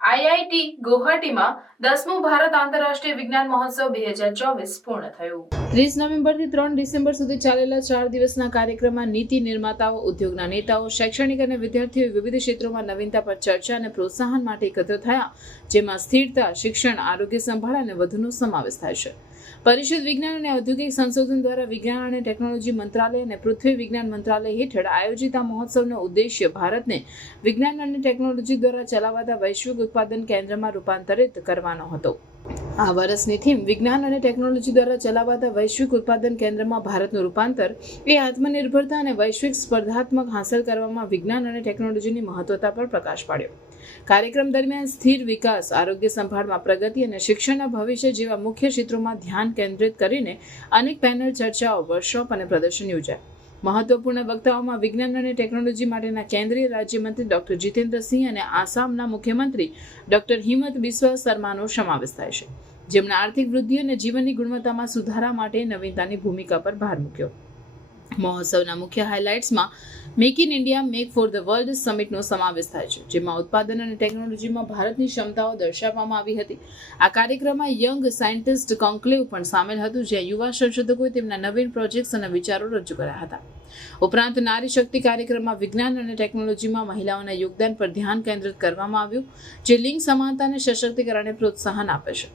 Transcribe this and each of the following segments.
IIT ગુવાહાટીમાં 10મો ભારત આંતરરાષ્ટ્રીય વિજ્ઞાન મહોત્સવ 2024 પૂર્ણ થયું। 30 નવેમ્બરથી 3 ડિસેમ્બર સુધી ચાલેલા 4 દિવસના કાર્યક્રમમાં નીતિ નિર્માતાઓ, ઉદ્યોગના નેતાઓ, શૈક્ષણિક અને વિદ્યાર્થીઓ વિવિધ ક્ષેત્રોમાં નવીનતા પર ચર્ચા અને પ્રોત્સાહન માટે એકત્ર થયા, જેમાં સ્થિરતા, શિક્ષણ, આરોગ્ય સંભાળ અને વધુનો સમાવેશ થાય છે। પરિષદ વિજ્ઞાન અને ઔદ્યોગિક સંશોધન દ્વારા વિજ્ઞાન અને ટેકનોલોજી મંત્રાલય અને પૃથ્વી વિજ્ઞાન મંત્રાલય હેઠળ આયોજિત આ મહોત્સવનો ઉદ્દેશ્ય ભારતને વિજ્ઞાન અને ટેકનોલોજી દ્વારા ચલાવાતા વૈશ્વિક ઉત્પાદન કેન્દ્રમાં રૂપાંતરિત કરવાનો હતો। આ વર્ષની થીમ વિજ્ઞાન અને ટેકનોલોજી દ્વારા ચલાવાતા વૈશ્વિક ઉત્પાદન કેન્દ્રમાં ભારતનું રૂપાંતર એ આત્મનિર્ભરતા અને વૈશ્વિક સ્પર્ધાત્મક હાંસલ કરવામાં વિજ્ઞાન અને ટેકનોલોજીની મહત્વતા પર પ્રકાશ પાડ્યો। કાર્યક્રમ દરમિયાન સ્થિર વિકાસ, આરોગ્ય સંભાળમાં પ્રગતિ અને શિક્ષણના ભવિષ્ય જેવા મુખ્ય ક્ષેત્રોમાં ધ્યાન કેન્દ્રિત કરીને અનેક પેનલ ચર્ચાઓ, વર્કશોપ અને પ્રદર્શન યોજાયા। મહત્વપૂર્ણ વક્તાઓમાં વિજ્ઞાન અને ટેકનોલોજી માટેના કેન્દ્રીય રાજ્યમંત્રી ડોક્ટર જીતેન્દ્ર સિંહ અને આસામના મુખ્યમંત્રી ડોક્ટર હિમંત બિસ્વા શર્માનો સમાવેશ થાય છે, જેમણે આર્થિક વૃદ્ધિ અને જીવનની ગુણવત્તામાં સુધારા માટે નવીનતાની ભૂમિકા પર ભાર મૂક્યો। મહોત્સવના મુખ્ય હાઇલાઇટ્સમાં make in India, make for the world સમિટનો સમાવેશ થાય છે, જેમાં ઉત્પાદન અને ટેકનોલોજીમાં ભારતની ક્ષમતાઓ દર્શાવવામાં આવી હતી। આ કાર્યક્રમમાં યંગ સાયન્ટિસ્ટ કોન્ક્લેવ પણ સામેલ હતું, જ્યાં યુવા સંશોધકોએ તેમના નવીન પ્રોજેક્ટ્સ અને વિચારો રજૂ કર્યા હતા। ઉપરાંત નારી શક્તિ કાર્યક્રમમાં વિજ્ઞાન અને ટેકનોલોજીમાં મહિલાઓના યોગદાન પર ધ્યાન કેન્દ્રિત કરવામાં આવ્યું, જે લિંગ સમાનતા અને સશક્તિકરણને પ્રોત્સાહન આપે છે।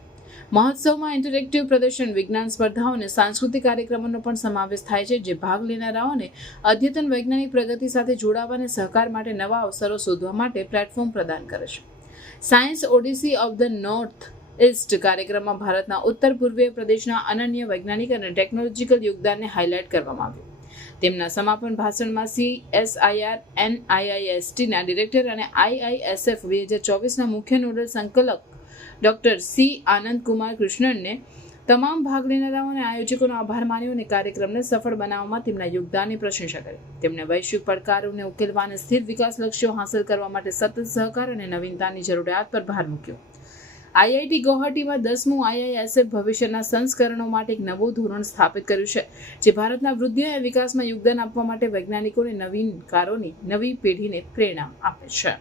મહોત્સવમાં ઇન્ટરેક્ટિવ પ્રદર્શન, વિજ્ઞાન સ્પર્ધાઓ અને સાંસ્કૃતિક કાર્યક્રમોનો પણ સમાવેશ થાય છે, જે ભાગ લેનારાઓને અદ્યતન વૈજ્ઞાનિક પ્રગતિ સાથે જોડાવા અને સહકાર માટે નવા અવસરો શોધવા માટે પ્લેટફોર્મ પ્રદાન કરે છે। Science Odyssey of the North East કાર્યક્રમમાં ભારતના ઉત્તર પૂર્વીય પ્રદેશના અનન્ય વૈજ્ઞાનિક અને ટેકનોલોજીકલ યોગદાનને હાઇલાઇટ કરવામાં આવ્યું। તેમના સમાપન ભાષણમાં CSIR NIISTના ડિરેક્ટર અને IISF 2024ના મુખ્ય નોડલ સંકલક ડોક્ટર C આનંદ કુમાર કૃષ્ણનને તમામ ભાગ લેનારાઓ અને આયોજકોનો આભાર માન્યો અને કાર્યક્રમને સફળ બનાવવામાં તેમના યોગદાનની પ્રશંસા કરી। તેમણે વૈશ્વિક પડકારોને ઉકેલવા અને સ્થિર વિકાસ લક્ષ્યો હાંસલ કરવા માટે સતત સહકાર અને નવીનતાની જરૂરિયાત પર ભાર મૂક્યો। આઈઆઈટી ગુવાહાટીમાં 10મું IISF ભવિષ્યના સંસ્કરણો માટે એક નવું ધોરણ સ્થાપિત કર્યું છે, જે ભારતના વૃદ્ધિ અને વિકાસમાં યોગદાન આપવા માટે વૈજ્ઞાનિકોને નવીનકારોની નવી પેઢીને પ્રેરણા આપે છે।